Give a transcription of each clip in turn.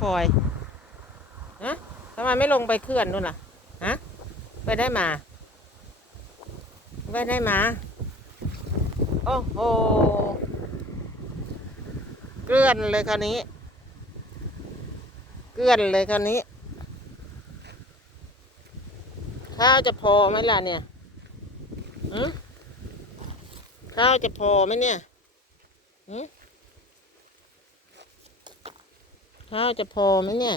คอยฮะทำไมไม่ลงไปเขื่อนนู่นล่ะฮะไปได้มา ไปได้มา โอ้โหเกลื่อนเลยคราวนี้ เกลื่อนเลยคราวนี้ ข้าวจะพอไหมล่ะเนี่ยอข้าวจะพอไหมเนี่ยหื ข้าวจะพอไหมเนี่ย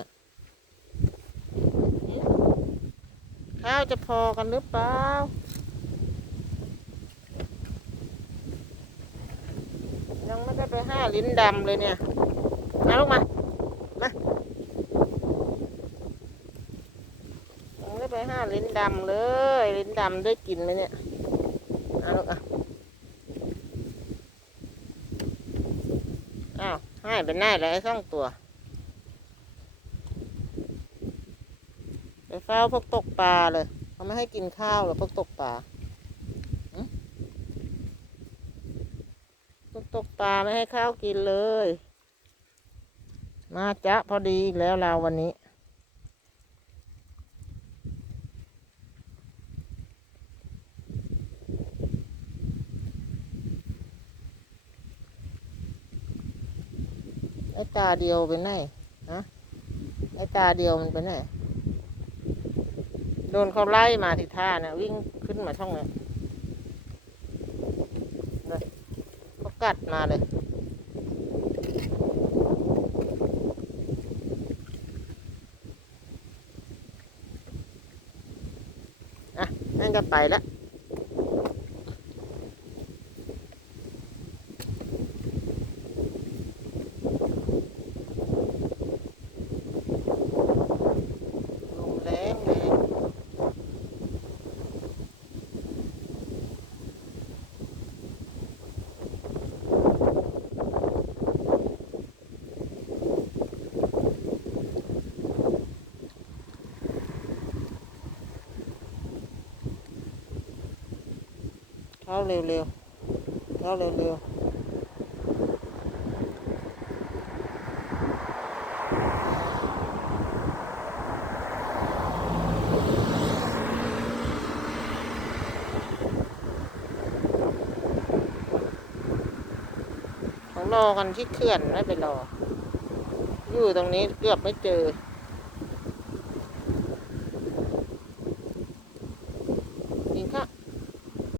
ข้าวจะพอกันหรือเปล่ายังไม่ได้ไปห้าลิ้นดำเลยเนี่ยมาลูกมา มายังไม่ได้ไปห้าลิ้นดำเลย ลิ้นดำได้กินไหมเนี่ยเอาลูกอะอ้าวให้เป็นหน้าเลยไอ้สองตัว ไปเฝ้าพวกตกปลาเลยเขาไม่ให้กินข้าวหรอพวกตกปลาตกตกปลาไม่ให้ข้าวกินเลย มาจ๊ะพอดีแล้วเราวันนี้ไอ้ตาเดียวไปไหนฮะไอ้ตาเดียวมันไปไหน โดนเขาไล่มาที่ท่านะวิ่งขึ้นมาช่องเนี้เลยเขากัดมาเลยอะนั่นก็ไปแล้ว ลมแรงแรง เข้าเร็วๆเข้าเร็วๆเขารอกันที่เขื่อนไม่ไปรอ อยู่ตรงนี้เกือบไม่เจอ